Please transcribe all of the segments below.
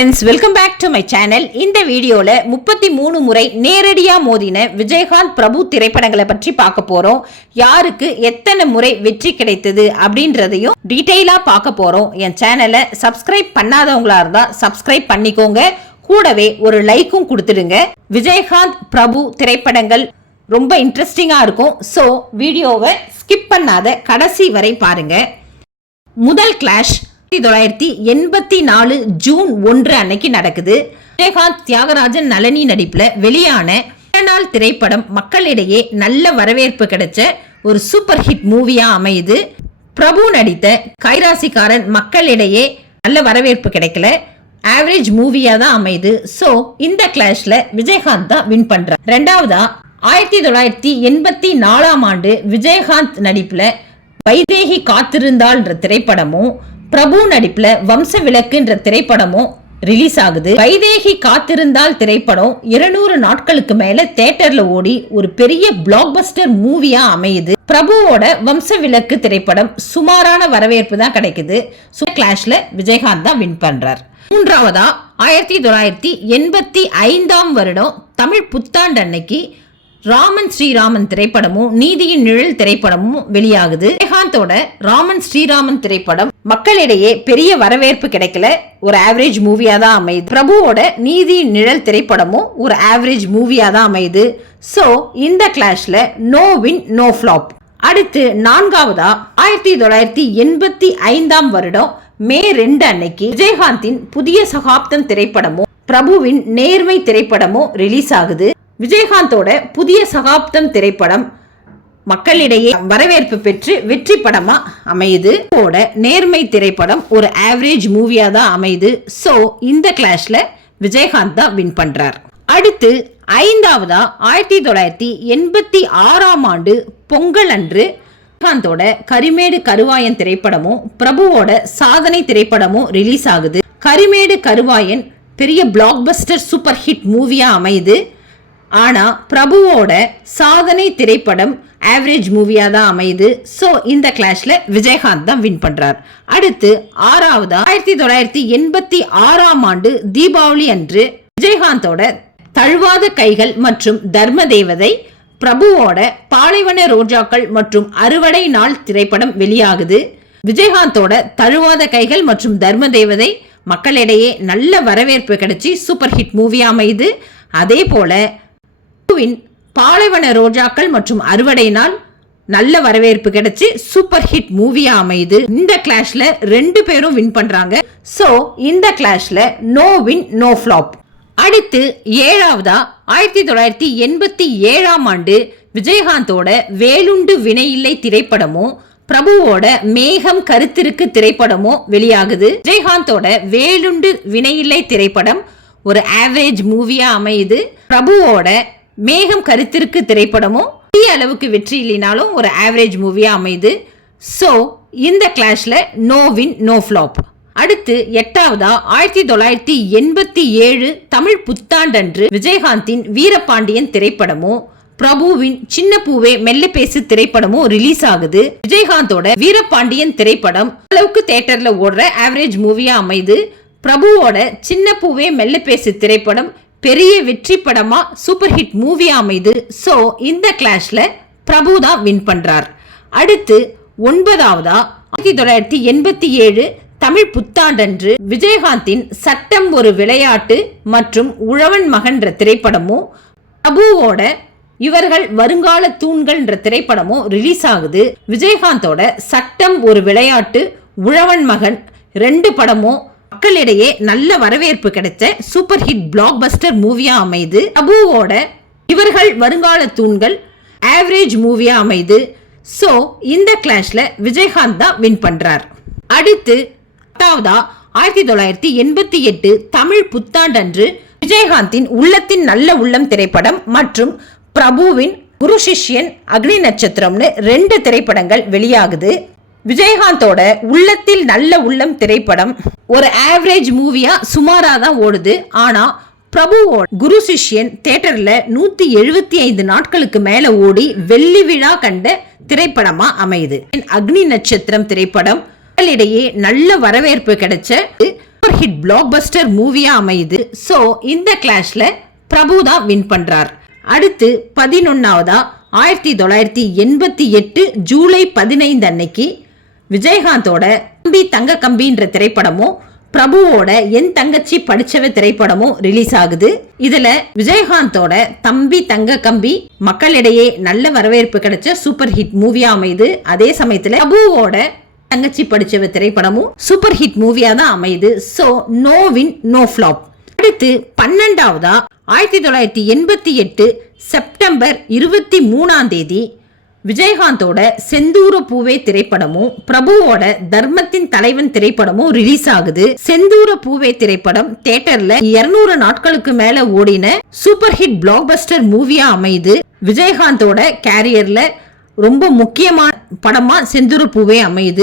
Friends welcome back to my channel இந்த வீடியோவில் முப்பத்தி மூணு முறை நேரடியாக மோதின விஜயகாந்த் பிரபு திரைப்படங்களை பற்றி பார்க்க போகிறோம் யாருக்கு எத்தனை முறை வெற்றி கிடைத்தது அப்படின்றதையும் டீட்டெயிலாக பார்க்க போகிறோம் என் சேனலை சப்ஸ்கிரைப் பண்ணாதவங்களா இருந்தால் சப்ஸ்கிரைப் பண்ணிக்கோங்க. கூடவே ஒரு லைக்கும் கொடுத்துடுங்க. விஜயகாந்த் பிரபு திரைப்படங்கள் ரொம்ப இன்ட்ரெஸ்டிங்காக இருக்கும். ஸோ வீடியோவை ஸ்கிப் பண்ணாத கடைசி வரை பாருங்கள் முதல் கிளாஷ் தொள்ளாயிரத்தி எண்பத்தி நாலு ஜூன் ஒன்று அன்னைக்கு நடக்குது. விஜயகாந்த் தியாகராஜன் நளினி நடிப்புல வெளியான நாள் திரைப்படம் மக்களிடையே நல்ல வரவேற்பு கிடைச்ச ஒரு சூப்பர் ஹிட் மூவியா அமையுது. பிரபு நடித்த கைராசிக்காரன் மக்களிடையே நல்ல வரவேற்பு கிடைக்கல. ஆவரேஜ் மூவியா தான் அமையுது. சோ இந்த கிளாஷ்ல விஜயகாந்த் தான் வின் பண்றார். ரெண்டாவதா ஆயிரத்தி தொள்ளாயிரத்தி எண்பத்தி நாலாம் ஆண்டு விஜயகாந்த் நடிப்புல வைதேகி காத்திருந்தாள்ன்ற திரைப்படமும் பிரபு நடிப்புல வம்ச விளக்குன்ற திரைப்படமும் ரிலீஸ் ஆகுது. வைதேகி காத்திருந்தால் திரைப்படம் இருநூறு நாட்களுக்கு மேல தியேட்டர்ல ஓடி ஒரு பெரிய பிளாக் பஸ்டர் மூவியா அமையுது. பிரபுவோட வம்ச விளக்கு திரைப்படம் சுமாரான வரவேற்பு தான் கிடைக்குது. கிளாஷ்ல விஜயகாந்த் தான் வின் பண்றார். மூன்றாவதா ஆயிரத்தி தொள்ளாயிரத்தி எண்பத்தி ஐந்தாம் வருடம் தமிழ் புத்தாண்டு அன்னைக்கு ராமன் ஸ்ரீராமன் திரைப்படமும் நீதியின் நிழல் திரைப்படமும் வெளியாகுது. விஜயகாந்தோட ராமன் ஸ்ரீராமன் திரைப்படம் மக்களிடையே பெரிய வரவேற்பு கிடைக்கல. ஒரு ஆவரேஜ் மூவியா தான் அமையுது. பிரபுவோட நீதியின் நிழல் திரைப்படமும் ஒரு ஆவரேஜ் மூவியா தான் அமையுது. சோ இந்த கிளாஷ்ல நோ வின் நோ ஃபிளாப் அடுத்து நான்காவதா? ஆயிரத்தி தொள்ளாயிரத்தி எண்பத்தி ஐந்தாம் வருடம் மே ரெண்டு அன்னைக்கு விஜயகாந்தின் புதிய சகாப்தம் திரைப்படமும் பிரபுவின் நேர்மை திரைப்படமும் ரிலீஸ் ஆகுது. விஜயகாந்தோட புதிய சகாப்தம் திரைப்படம் மக்களிடையே வரவேற்பு பெற்று வெற்றி படமா அமையுது. ஓட நேர்மை திரைப்படம் ஒரு ஆவரேஜ் மூவியா தான் அமையுது. ஸோ இந்த கிளாஷ்ல விஜயகாந்த் தான் வின் பண்றார். அடுத்து ஐந்தாவதா ஆயிரத்தி தொள்ளாயிரத்தி எண்பத்தி ஆறாம் ஆண்டு பொங்கல் அன்று விஜயகாந்தோட கரிமேடு கருவாயன் திரைப்படமும் பிரபுவோட சாதனை திரைப்படமும் ரிலீஸ் ஆகுது. கரிமேடு கருவாயன் பெரிய பிளாக்பஸ்டர் சூப்பர் ஹிட் மூவியா அமையுது. ஆனா பிரபுவோட சாதனை திரைப்படம் ஆவரேஜ் மூவியா தான் அமையுது. ஸோ இந்த கிளாஷ்ல விஜயகாந்த் தான் வின் பண்றார். அடுத்து ஆறாவது ஆயிரத்தி தொள்ளாயிரத்தி எண்பத்தி ஆறாம் ஆண்டு தீபாவளி அன்று விஜயகாந்தோட தழுவாத கைகள் மற்றும் தர்ம தேவதை பிரபுவோட பாலைவன ரோஜாக்கள் மற்றும் அறுவடை நாள் திரைப்படம் வெளியாகுது. விஜயகாந்தோட தழுவாத கைகள் மற்றும் தர்ம தேவதை மக்களிடையே நல்ல வரவேற்பு கிடைச்சி சூப்பர் ஹிட் மூவி அமையுது. அதே போல பிரபுவின் பாலைவன ரோஜாக்கள் மற்றும் அறுவடை நாள் நல்ல வரவேற்பு கிடைச்சி சூப்பர் ஹிட் மூவியா அமையுது. இந்த கிளாஷ்ல ரெண்டு பேரும் வின் பண்றாங்க. சோ இந்த கிளாஷ்ல நோ வின் நோ ஃபிளாப் அடுத்து ஏழாவதா? ஆயிரத்தி தொள்ளாயிரத்தி எண்பத்தி ஏழாம் ஆண்டு விஜயகாந்தோட வேலுண்டு வினையில்லை திரைப்படமும் பிரபுவோட மேகம் கருத்திருக்கு திரைப்படமும் வெளியாகுது. விஜயகாந்தோட வேலுண்டு வினையில்லை திரைப்படம் ஒரு ஆவரேஜ் மூவியா அமையுது. பிரபுவோட மேகம் கருத்திருக்கு திரைப்படமும் பெரிய அளவுக்கு வெற்றி இல்லைனாலும் ஒரு ஆவரேஜ் மூவியாக அமையுது ஸோ இந்த கிளாஷில் நோ வின் நோ ஃப்ளாப் அடுத்து எட்டாவதா? ஆயிரத்தி தொள்ளாயிரத்தி எண்பத்தி ஏழு தமிழ் புத்தாண்டன்று விஜயகாந்தின் வீரபாண்டியன் திரைப்படமும் பிரபுவின் சின்ன பூவே மெல்ல பேசு திரைப்படமும் ரிலீஸ் ஆகுது. விஜயகாந்தோட வீரபாண்டியன் திரைப்படம் அளவுக்கு தேட்டர்ல ஓடுற ஆவரேஜ் மூவியா அமையுது பிரபுவோட சின்ன பூவே மெல்ல பேசு திரைப்படம் பெரிய வெற்றி படமா சூப்பர் ஹிட் மூவி அமைது. ஸோ இந்த கிளாஷ்ல பிரபு தான் வின் பண்றார். அடுத்து ஒன்பதாவதா? ஆயிரத்தி தொள்ளாயிரத்தி எண்பத்தி ஏழு தமிழ் புத்தாண்டன்று விஜயகாந்தின் சட்டம் ஒரு விளையாட்டு மற்றும் உழவன் மகன்ற திரைப்படமும் பிரபுவோட இவர்கள் வருங்கால தூண்கள்ன்ற திரைப்படமும் ரிலீஸ் ஆகுது. விஜயகாந்தோட சட்டம் ஒரு விளையாட்டு உழவன் மகன் ரெண்டு படமும் மக்களிடையே நல்ல வரவேற்பு கிடைச்ச சூப்பர் ஹிட் பிளாக் பஸ்டர் மூவியா அமைது. அபுவோட இவர்கள் வருங்கால தூண்கள் ஆவரேஜ் மூவியா அமைது. சோ இந்த கிளாஷ்ல விஜயகாந்த் தான் வின் பண்றார். அடுத்து பத்தாவதா ஆயிரத்தி தொள்ளாயிரத்தி எண்பத்தி எட்டு தமிழ் புத்தாண்டன்று விஜயகாந்தின் உள்ளத்தின் நல்ல உள்ளம் திரைப்படம் மற்றும் பிரபுவின் குரு சிஷ்யன் அக்னி நட்சத்திரம்னு ரெண்டு திரைப்படங்கள் வெளியாகுது. விஜயகாந்தோட உள்ளத்தில் நல்ல உள்ளம் திரைப்படம் ஒரு ஆவரேஜ் மூவியா சுமாரா தான் ஓடுது. ஆனா பிரபுவோட குரு சிஷ்யன் தேட்டர்ல நூத்தி எழுபத்தி ஐந்து நாட்களுக்கு மேல ஓடி வெள்ளி விழா கண்ட திரைப்படமா அமையுது. அக்னி நட்சத்திரம் திரைப்படம் மக்களிடையே நல்ல வரவேற்பு கிடைச்ச சூப்பர் ஹிட் பிளாக் பஸ்டர் மூவியா அமையுது. சோ இந்த கிளாஷ்ல பிரபு தான் வின் பண்றார். அடுத்து பதினொன்னாவதா ஆயிரத்தி தொள்ளாயிரத்தி எண்பத்தி எட்டு ஜூலை பதினைந்து அன்னைக்கு விஜயகாந்தோட தம்பி தங்க கம்பின்ற திரைப்படமும் பிரபுவோட என் தங்கச்சி படிச்சவ திரைப்படமும் ரிலீஸ் ஆகுது. இதுல விஜயகாந்தோட தம்பி தங்க கம்பி மக்களிடையே நல்ல வரவேற்பு கிடைச்ச சூப்பர் ஹிட் மூவியா அமையுது. அதே சமயத்துல பிரபுவோட தங்கச்சி படிச்சவ திரைப்படமும் சூப்பர் ஹிட் மூவியா தான் அமையுது. So no win no flop அடுத்து பன்னெண்டாவதா? ஆயிரத்தி தொள்ளாயிரத்தி எண்பத்தி எட்டு செப்டம்பர் இருபத்தி மூணாம் தேதி விஜயகாந்தோட செந்தூர பூவே திரைப்படமும் பிரபுவோட தர்மத்தின் தலைவன் திரைப்படமும் ரிலீஸ் ஆகுது. செந்தூர பூவே திரைப்படம் தியேட்டர்ல இருநூறு நாட்களுக்கு மேல ஓடின சூப்பர் ஹிட் பிளாக்பஸ்டர் மூவியா அமையுது. விஜயகாந்தோட கேரியர்ல ரொம்ப முக்கியமான படமா செந்தூர பூவே அமையுது.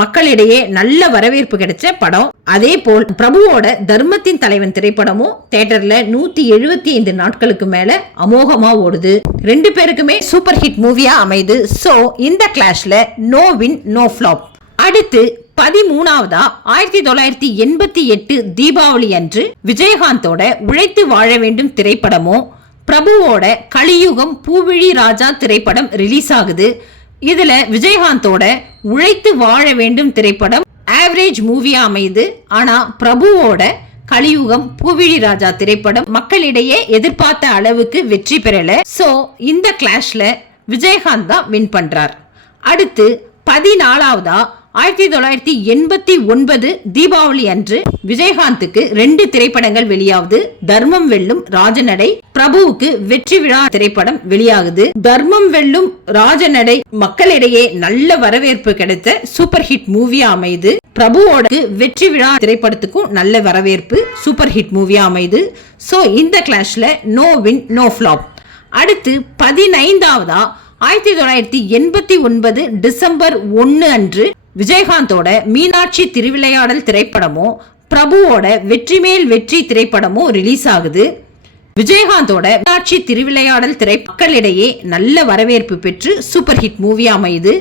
மக்களிடையே நல்ல வரவேற்பு கிடைச்ச படம். அதே போல் பிரபுவோட தர்மத்தின் தலைவன் திரைப்படமும் தியேட்டர்ல நூத்தி எழுபத்தி ஐந்து நாட்களுக்கு மேல அமோகமா ஓடுது. ரெண்டு பேருக்குமே சூப்பர் ஹிட் மூவியா அமைது. சோ இந்த கிளாஷ்ல நோ வின் நோ ஃபிளாப். அடுத்து பதிமூணாவதா ஆயிரத்தி தொள்ளாயிரத்தி எண்பத்தி எட்டு தீபாவளி அன்று விஜயகாந்தோட உழைத்து வாழ வேண்டும் திரைப்படமும் பிரபுவோட கலியுகம் பூவிழி ராஜா திரைப்படம் ரிலீஸ் ஆகுது இதுல விஜயகாந்தோட உழைத்து வாழ வேண்டும் திரைப்படம் ஆவரேஜ் மூவியா அமையுது. ஆனா பிரபுவோட கலியுகம் பூவிழி ராஜா திரைப்படம் மக்களிடையே எதிர்பார்த்த அளவுக்கு வெற்றி பெறல. சோ இந்த கிளாஷ்ல விஜயகாந்த் தான் வின் பண்றார். அடுத்து பதினாலாவதா ஆயிரத்தி தொள்ளாயிரத்தி எண்பத்தி ஒன்பது தீபாவளி அன்று விஜயகாந்துக்கு ரெண்டு திரைப்படங்கள் வெளியாகுது தர்மம் வெல்லும் ராஜநடை பிரபுவுக்கு வெற்றி விழா திரைப்படம் வெளியாகுது. தர்மம் வெல்லும் ராஜநடை மக்களிடையே நல்ல வரவேற்பு கிடைத்த சூப்பர் ஹிட் மூவியா அமையுது பிரபுவோட வெற்றி விழா திரைப்படத்துக்கும் நல்ல வரவேற்பு சூப்பர் ஹிட் மூவியா அமையுது சோ இந்த கிளாஷ்ல நோ வின் நோ ஃபிளாப் அடுத்து பதினைந்தாவதா? ஆயிரத்தி தொள்ளாயிரத்தி எண்பத்தி ஒன்பது டிசம்பர் ஒன்னு அன்று விஜயகாந்தோட மீனாட்சி திருவிளையாடல் திரைப்படமும் பிரபுவோட வெற்றி மேல் வெற்றி திரைப்படமும் ரிலீஸ் ஆகுது விஜயகாந்தோட மீனாட்சி திருவிளையாடல் திரை மக்களிடையே நல்ல வரவேற்பு பெற்று சூப்பர் ஹிட் மூவி அமையுது.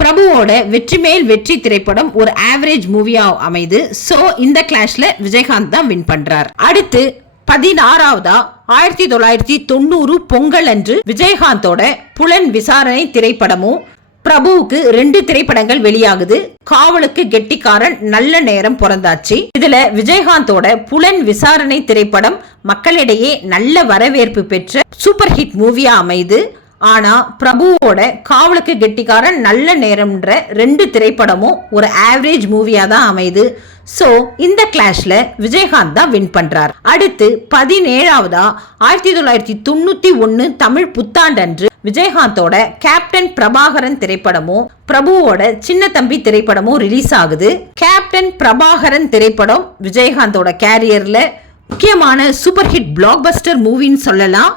பிரபுவோட வெற்றி மேல் வெற்றி திரைப்படம் ஒரு ஆவரேஜ் மூவியா அமைது சோ இந்த கிளாஷ்ல விஜயகாந்த் தான் வின் பண்றார். அடுத்து பதினாறாவதா ஆயிரத்தி தொள்ளாயிரத்தி தொண்ணூறு பொங்கல் அன்று விஜயகாந்தோட புலன் விசாரணை திரைப்படமும் பிரபுவுக்கு ரெண்டு திரைப்படங்கள் வெளியாகுது. காவலுக்கு கெட்டிக்காரன் நல்ல நேரம் பிறந்தாச்சு. இதுல விஜயகாந்தோட புலன் விசாரணை திரைப்படம் மக்களிடையே நல்ல வரவேற்பு பெற்ற சூப்பர் ஹிட் மூவியா அமைது. ஆனா பிரபுவோட காவலுக்கு கெட்டிக்காரன் நல்ல நேரம்ன்ற ரெண்டு திரைப்படமும் ஒரு ஆவரேஜ் மூவியா தான் அமையுது. சோ இந்த கிளாஷ்ல விஜயகாந்த் தான் வின் பண்றார். அடுத்து பதினேழாவதா ஆயிரத்தி தொள்ளாயிரத்தி தொண்ணூத்தி ஒன்னு தமிழ் புத்தாண்டன்று விஜயகாந்தோட கேப்டன் பிரபாகரன் திரைப்படமும் பிரபுவோட சின்ன தம்பி திரைப்படமும் ரிலீஸ் ஆகுது. கேப்டன் பிரபாகரன் திரைப்படம் விஜயகாந்தோட கேரியர்ல முக்கியமான சூப்பர் ஹிட் பிளாக் பஸ்டர் மூவின்னு சொல்லலாம்.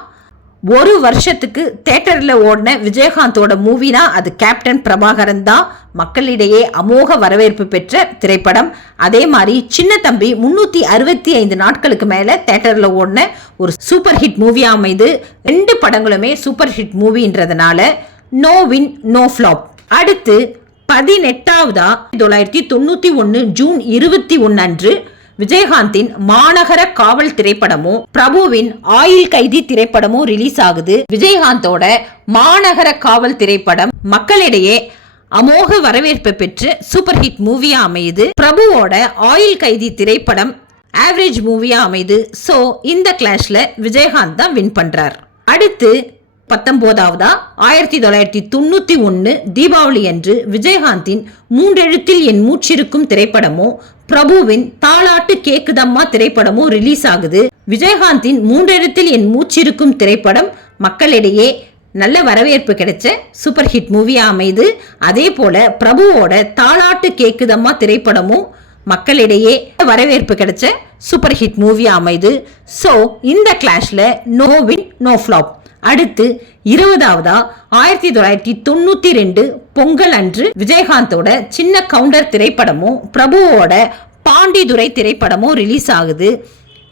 ஒரு வருஷத்துக்கு தேட்டரில் ஓடின விஜயகாந்தோட மூவினா அது. கேப்டன் பிரபாகரன் தான் மக்களிடையே அமோக வரவேற்பு பெற்ற திரைப்படம். அதே மாதிரி சின்ன தம்பி முன்னூத்தி அறுபத்தி ஐந்து நாட்களுக்கு மேல தேட்டரில் ஓடின ஒரு சூப்பர் ஹிட் மூவி அமைது ரெண்டு படங்களுமே சூப்பர் ஹிட் மூவின்றதுனால நோ வின் நோ ஃப்ளாப் அடுத்து பதினெட்டாவதா? தொள்ளாயிரத்தி தொண்ணூத்தி ஒன்னு ஜூன் இருபத்தி ஒன்னு அன்று விஜயகாந்தின் மாநகர காவல் திரைப்படமும் பிரபுவின் ஆயில் கைதி திரைப்படமும் ரிலீஸ் ஆகுது. விஜயகாந்தோட மாநகர காவல் திரைப்படம் மக்களிடையே அமோக வரவேற்பை பெற்று சூப்பர் ஹிட் மூவியா அமையுது. பிரபுவோட ஆயில் கைதி திரைப்படம் ஆவரேஜ் மூவியா அமையுது. சோ இந்த கிளாஷ்ல விஜயகாந்த் தான் வின் பண்றார். அடுத்து பத்தொன்பதாவதா ஆயிரத்தி தொள்ளாயிரத்தி தொண்ணூத்தி ஒன்னு தீபாவளி அன்று விஜயகாந்தின் மூன்றெழுத்தில் என் மூச்சிருக்கும் திரைப்படமும் பிரபுவின் தாளாட்டு கேக்குதம்மா திரைப்படமும் ரிலீஸ் ஆகுது விஜயகாந்தின் மூன்றெழுத்தில் என் மூச்சிருக்கும் திரைப்படம் மக்களிடையே நல்ல வரவேற்பு கிடைச்ச சூப்பர் ஹிட் மூவியா அமைது அதே போல பிரபுவோட தாளாட்டு கேக்குதம்மா திரைப்படமும் மக்களிடையே வரவேற்பு கிடைச்ச சூப்பர் ஹிட் மூவியா அமைது சோ இந்த கிளாஷ்ல நோ வின் நோ ஃபிளாப் அடுத்து இருபதாவதா? ஆயிரத்தி தொள்ளாயிரத்தி தொண்ணூத்தி ரெண்டு பொங்கல் அன்று விஜயகாந்தோட சின்ன கவுண்டர் திரைப்படமும் பிரபுவோட பாண்டிதுரை திரைப்படமும் ரிலீஸ் ஆகுது.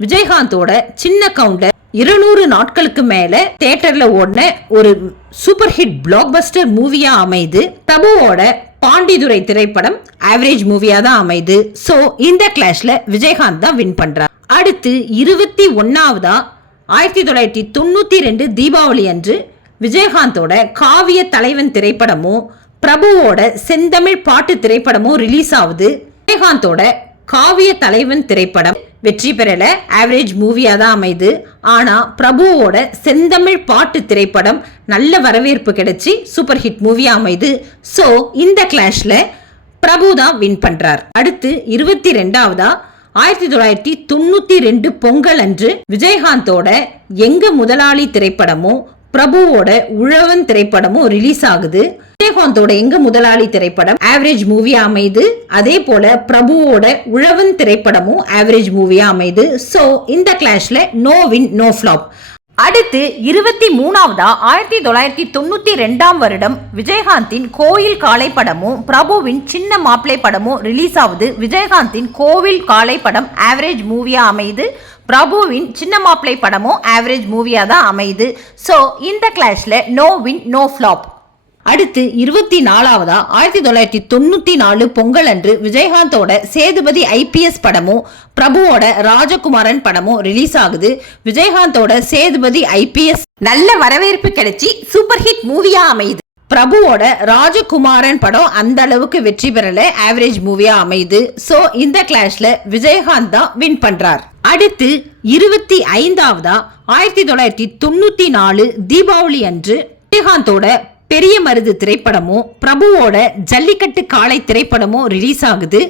விஜயகாந்தோட சின்ன கவுண்டர் இருநூறு நாட்களுக்கு மேல தேட்டர்ல ஓடின ஒரு சூப்பர் ஹிட் பிளாக் பஸ்டர் மூவியா அமைது. பிரபுவோட பாண்டிதுரை திரைப்படம் ஆவரேஜ் மூவியா தான் அமைது. சோ இந்த கிளாஷ்ல விஜயகாந்த் தான் வின் பண்றார். அடுத்து இருபத்தி ஒன்னாவதா ஆயிரத்தி தொள்ளாயிரத்தி தொண்ணூற்றி ரெண்டு தீபாவளி அன்று விஜயகாந்தோட காவிய தலைவன் திரைப்படமும் பிரபுவோட செந்தமிழ் பாட்டு திரைப்படமும் ரிலீஸ் ஆகுது. விஜயகாந்தோட காவிய தலைவன் திரைப்படம் வெற்றி பெறல. ஆவரேஜ் மூவியாக தான் அமைது. ஆனால் பிரபுவோட செந்தமிழ் பாட்டு திரைப்படம் நல்ல வரவேற்பு கிடைச்சி சூப்பர் ஹிட் மூவியாக அமைது. ஸோ இந்த கிளாஷில் பிரபு தான் வின் பண்ணுறார் அடுத்து இருபத்தி ரெண்டாவதாக ஆயிரத்தி தொள்ளாயிரத்தி தொண்ணூத்தி ரெண்டு பொங்கல் அன்று விஜயகாந்தோட எங்க முதலாளி திரைப்படமும் பிரபுவோட உழவன் திரைப்படமும் ரிலீஸ் ஆகுது. விஜயகாந்தோட எங்க முதலாளி திரைப்படம் ஆவரேஜ் மூவியா அமைது அதே போல பிரபுவோட உழவன் திரைப்படமும் ஆவரேஜ் மூவியா அமைது சோ இந்த கிளாஷ்ல நோ வின் நோ ஃபிளாப் அடுத்து இருபத்தி மூணாவதா ஆயிரத்தி தொள்ளாயிரத்தி தொண்ணூத்தி ரெண்டாம் வருடம் விஜயகாந்தின் கோயில் காலை படமும் பிரபுவின் சின்ன மாப்பிளை படமும் ரிலீஸ் ஆகுது விஜயகாந்தின் கோவில் காலை படம் ஆவரேஜ் மூவியா அமையுது. பிரபுவின் சின்ன மாப்பிளை படமும் ஆவரேஜ் மூவியாக தான் அமையுது. ஸோ இந்த கிளாஷ்ல நோ வின் நோ ஃப்ளாப் அடுத்து இருபத்தி நாலாவதா ஆயிரத்தி தொள்ளாயிரத்தி தொண்ணூத்தி நாலு பொங்கல் அன்று விஜயகாந்தோட சேதுபதி ஐபிஎஸ் படமும் பிரபுவோட ராஜகுமாரன் படமும் ரிலீஸ் ஆகுது விஜயகாந்தோட சேதுபதி ஐபிஎஸ் நல்ல வரவேற்பு கிடைச்சி சூப்பர் ஹிட் மூவியா அமையுது. பிரபுவோட ராஜகுமாரன் படம் அந்த அளவுக்கு வெற்றி பெறல ஆவரேஜ் மூவியா அமையுது. சோ இந்த கிளாஷ்ல விஜயகாந்த் தான் வின் பண்றார். அடுத்து இருபத்தி ஐந்தாவதா? ஆயிரத்தி தொள்ளாயிரத்தி தொண்ணூத்தி நாலு தீபாவளி அன்று விஜயகாந்தோட பெரிய மருது திரைப்படமும் பிரபுவோட ஜல்லிக்கட்டு காளை திரைப்படமும் ரிலீஸ் ஆகுது.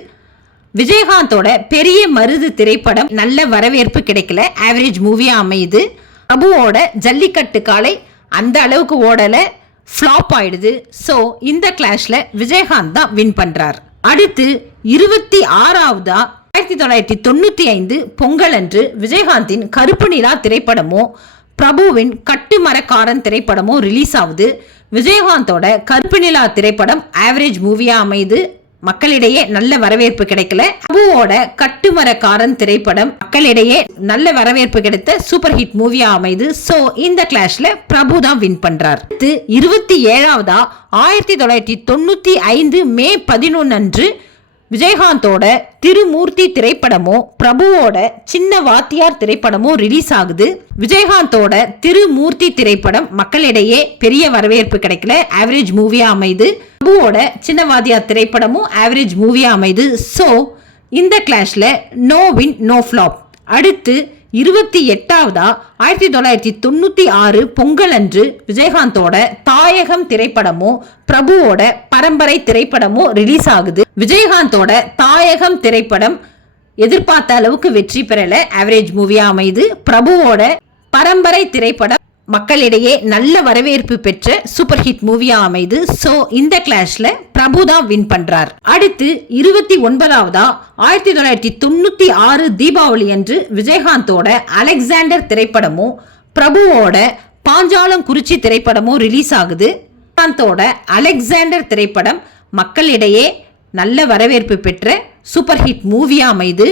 விஜயகாந்தோட பெரிய மருது திரைப்படம் நல்ல வரவேற்பு கிடைக்கல. ஆவரேஜ் மூவியாக அமையுது. பிரபுவோட ஜல்லிக்கட்டு காளை அந்த அளவுக்கு ஓடல ஃப்ளாப் ஆயிடுது. ஸோ இந்த கிளாஷில் விஜயகாந்த் தான் வின் பண்ணுறார் அடுத்து இருபத்தி ஆறாவதா ஆயிரத்தி தொள்ளாயிரத்தி தொண்ணூற்றி ஐந்து பொங்கல் அன்று விஜயகாந்தின் கருப்பு நிலா திரைப்படமும் பிரபுவின் கட்டுமரக்காரன் திரைப்படமும் ரிலீஸ் ஆகுது. விஜயகாந்தோட கருப்பு நிலா திரைப்படம் ஆவரேஜ் மூவியா அமைது. மக்களிடையே நல்ல வரவேற்பு கிடைக்கல. பிரபுவோட கட்டுமரக்காரன் திரைப்படம் மக்களிடையே நல்ல வரவேற்பு கிடைத்த சூப்பர் ஹிட் மூவியா அமைது. சோ இந்த கிளாஷ்ல பிரபு தான் வின் பண்றார். இருபத்தி ஏழாவதா? ஆயிரத்தி தொள்ளாயிரத்தி தொண்ணூத்தி ஐந்து மே பதினொன்று அன்று விஜயகாந்தோட திருமூர்த்தி திரைப்படமும் பிரபுவோட சின்ன வாத்தியார் திரைப்படமும் ரிலீஸ் ஆகுது. விஜயகாந்தோட திருமூர்த்தி திரைப்படம் மக்களிடையே பெரிய வரவேற்பு கிடைக்கல. ஆவரேஜ் மூவியா அமைது. பிரபுவோட சின்ன வாத்தியார் திரைப்படமும் ஆவரேஜ் மூவியா அமைது. ஸோ இந்த கிளாஷ்ல நோ வின் நோ ஃப்ளாப் அடுத்து இருபத்தி எட்டாவதா? ஆயிரத்தி தொள்ளாயிரத்தி தொண்ணூத்தி ஆறு பொங்கல் அன்று விஜயகாந்தோட தாயகம் திரைப்படமும் பிரபுவோட பரம்பரை திரைப்படமும் ரிலீஸ் ஆகுது விஜயகாந்தோட தாயகம் திரைப்படம் எதிர்பார்த்த அளவுக்கு வெற்றி பெறல. ஆவரேஜ் மூவியா அமைது பிரபுவோட பரம்பரை திரைப்படம் மக்களிடையே நல்ல வரவேற்பு பெற்ற சூப்பர் ஹிட் மூவியா அமைது. சோ இந்த கிளாஷ்ல பிரபு தான் வின் பண்றார். அடுத்து இருபத்தி ஒன்பதாவதா ஆயிரத்தி தொள்ளாயிரத்தி தொண்ணூத்தி ஆறு தீபாவளி அன்று விஜயகாந்தோட அலெக்சாண்டர் திரைப்படமும் பிரபுவோட பாஞ்சாலம் குறிச்சி திரைப்படமும் ரிலீஸ் ஆகுது. விஜயகாந்தோட அலெக்சாண்டர் திரைப்படம் மக்களிடையே நல்ல வரவேற்பு பெற்ற சூப்பர் ஹிட் மூவியா அமைது.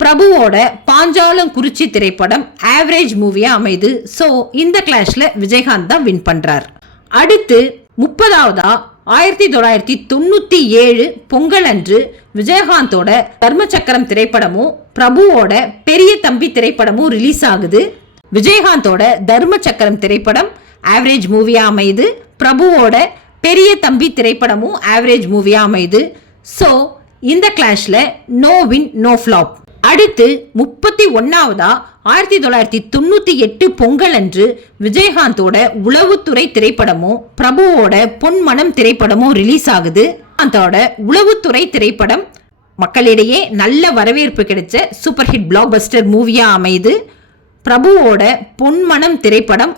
பிரபுவோட பாஞ்சாலம் குறிச்சி திரைப்படம் ஆவரேஜ் மூவியா அமைது. ஸோ இந்த கிளாஷ்ல விஜயகாந்த் தான் வின் பண்றார். அடுத்து முப்பதாவதா? ஆயிரத்தி தொள்ளாயிரத்தி தொண்ணூத்தி ஏழு பொங்கல் அன்று விஜயகாந்தோட தர்மச்சக்கரம் திரைப்படமும் பிரபுவோட பெரிய தம்பி திரைப்படமும் ரிலீஸ் ஆகுது. விஜயகாந்தோட தர்ம சக்கரம் திரைப்படம் ஆவரேஜ் மூவியா அமைது. பிரபுவோட பெரிய தம்பி திரைப்படமும் ஆவரேஜ் மூவியா அமைது. ஸோ இந்த கிளாஷ்ல நோ வின் நோ ஃப்ளாப் அடுத்து முப்பத்தி ஒன்னாவதா ஆயிரத்தி தொள்ளாயிரத்தி தொண்ணூத்தி எட்டு பொங்கல் அன்று விஜயகாந்தோட உளவுத்துறை திரைப்படமும் பிரபுவோட பொன்மனம் திரைப்படமும் ரிலீஸ் ஆகுது அதோட உளவுத்துறை திரைப்படம் மக்களிடையே நல்ல வரவேற்பு கிடைச்ச சூப்பர் ஹிட் பிளாக் பஸ்டர் மூவியா அமைது பிரபுவோட பொன்மனம் திரைப்படம்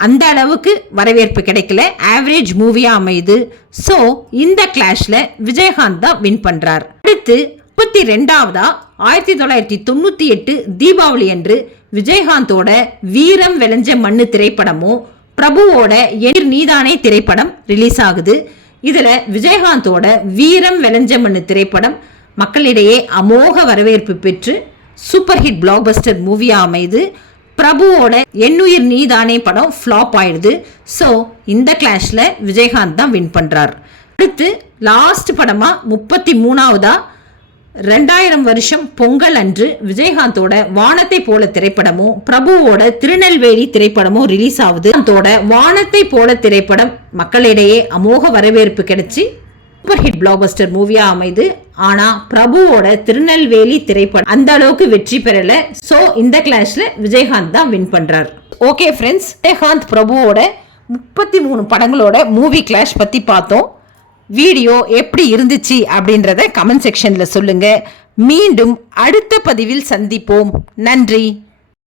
அந்த அளவுக்கு வரவேற்பு கிடைக்கல ஆவரேஜ் மூவியா அமையுது. ஸோ இந்த கிளாஷ்ல விஜயகாந்த் தான் வின் பண்றார். அடுத்து முப்பத்தி ரெண்டாவதா ஆயிரத்தி தொள்ளாயிரத்தி தொண்ணூற்றி எட்டு தீபாவளி அன்று விஜயகாந்தோட வீரம் விளைஞ்ச மண்ணு திரைப்படமும் பிரபுவோட எதிர் நீதானே திரைப்படம் ரிலீஸ் ஆகுது இதில் விஜயகாந்தோட வீரம் விளைஞ்ச மண்ணு திரைப்படம் மக்களிடையே அமோக வரவேற்பு பெற்று சூப்பர் ஹிட் பிளாக்பஸ்டர் மூவியாக அமைது பிரபுவோட எண்ணுயிர் நீதானே படம் ஃப்ளாப் ஆயிடுது. ஸோ இந்த கிளாஷில் விஜயகாந்த் தான் வின் பண்ணுறார் அடுத்து லாஸ்ட் படமாக முப்பத்தி மூணாவதாக ரெண்டாயிரம் வருஷம் பொங்கல் அன்று விஜயகாந்தோட வானத்தை போல திரைப்படமும் பிரபுவோட திருநெல்வேலி திரைப்படமும் ரிலீஸ் ஆகுது. அதோட வானத்தை போல திரைப்படம் மக்களிடையே அமோக வரவேற்பு கிடைச்சி சூப்பர் ஹிட் பிளாக்பஸ்டர் மூவியா அமைது. ஆனா பிரபுவோட திருநெல்வேலி திரைப்படம் அந்த அளவுக்கு வெற்றி பெறல. சோ இந்த கிளாஸ்ல விஜயகாந்த் தான் வின் பண்றார். ஓகே ஃப்ரெண்ட்ஸ் விஜயகாந்த் பிரபுவோட முப்பத்தி மூணு படங்களோட மூவி கிளாஷ் பத்தி பார்த்தோம். வீடியோ எப்படி இருந்துச்சு அப்படின்றத கமெண்ட் செக்ஷனில் சொல்லுங்கள் மீண்டும் அடுத்த பதிவில் சந்திப்போம். நன்றி.